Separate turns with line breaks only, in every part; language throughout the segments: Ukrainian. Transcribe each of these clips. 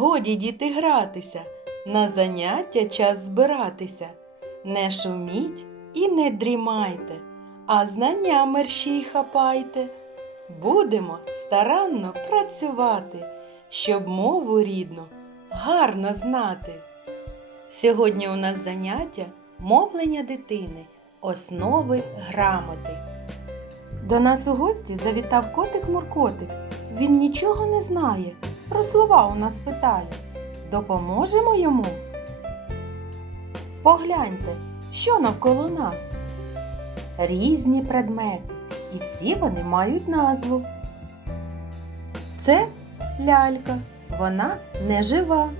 Годі діти гратися, на заняття час збиратися. Не шуміть і не дрімайте, а знання мерщій хапайте. Будемо старанно працювати, щоб мову рідну гарно знати. Сьогодні у нас заняття мовлення дитини, основи грамоти. До нас у гості завітав котик Муркотик. Він нічого не знає, про слова у нас питає. Допоможемо йому? Погляньте, що навколо нас. Різні предмети, і всі вони мають назву. Це лялька, вона не жива.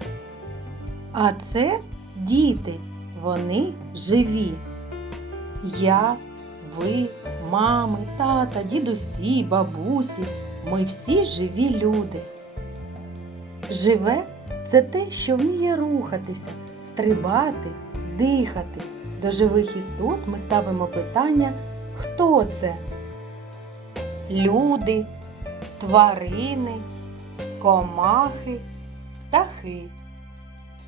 А це діти, вони живі. Я, ви, мами, тата, дідусі, бабусі. Ми всі живі люди. Живе це те, що вміє рухатися, стрибати, дихати. До живих істот ми ставимо питання, хто це? Люди, тварини, комахи, птахи.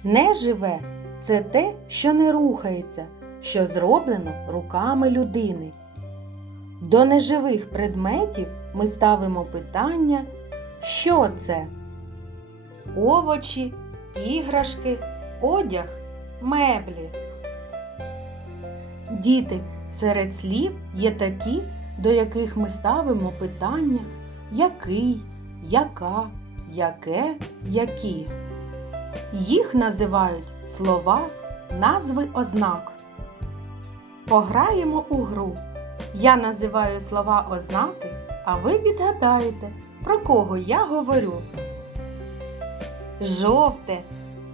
Не живе це те, що не рухається, що зроблено руками людини. До неживих предметів ми ставимо питання, що це? Овочі, іграшки, одяг, меблі. Діти, серед слів є такі, до яких ми ставимо питання який, яка, яке, які. Їх називають слова, назви ознак. Пограємо у гру. Я називаю слова ознаки, а ви відгадаєте, про кого я говорю. Жовте,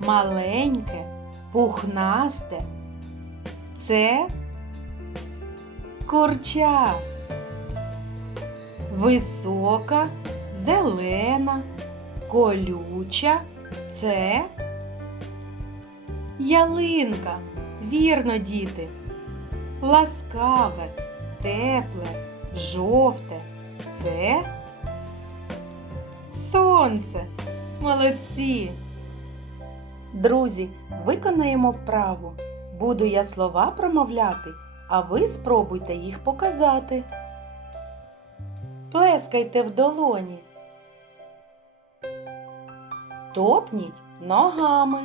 маленьке, пухнасте. Це курча. Висока, зелена, колюча. Це ялинка. Вірно, діти. Ласкаве, тепле, жовте. Це сонце. Молодці. Друзі, виконаємо вправу. Буду я слова промовляти, а ви спробуйте їх показати. Плескайте в долоні. Топніть ногами.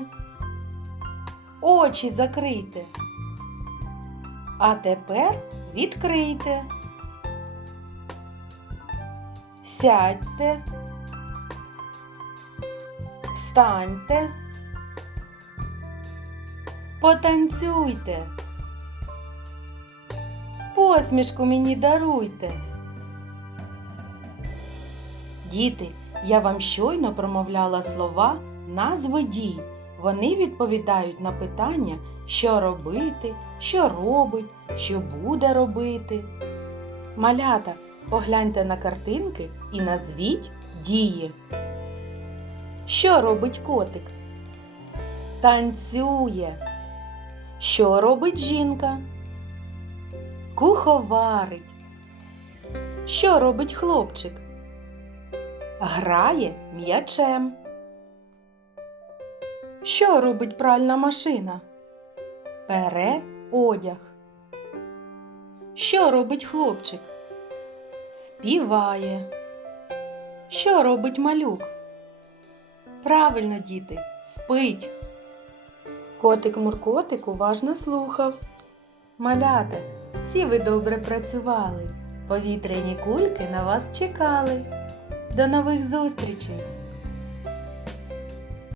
Очі закрийте. А тепер відкрийте. Сядьте. Встаньте. Потанцюйте. Посмішку мені даруйте. Діти, я вам щойно промовляла слова назви дій. Вони відповідають на питання, що робити, що робить, що буде робити. Малята, погляньте на картинки і назвіть дії. Що робить котик? Танцює. Що робить жінка? Куховарить. Що робить хлопчик? Грає м'ячем. Що робить пральна машина? Пере одяг. Що робить хлопчик? Співає. Що робить малюк? Правильно, діти, спить. Котик Муркотик уважно слухав. Малята, всі ви добре працювали. Повітряні кульки на вас чекали. До нових зустрічей!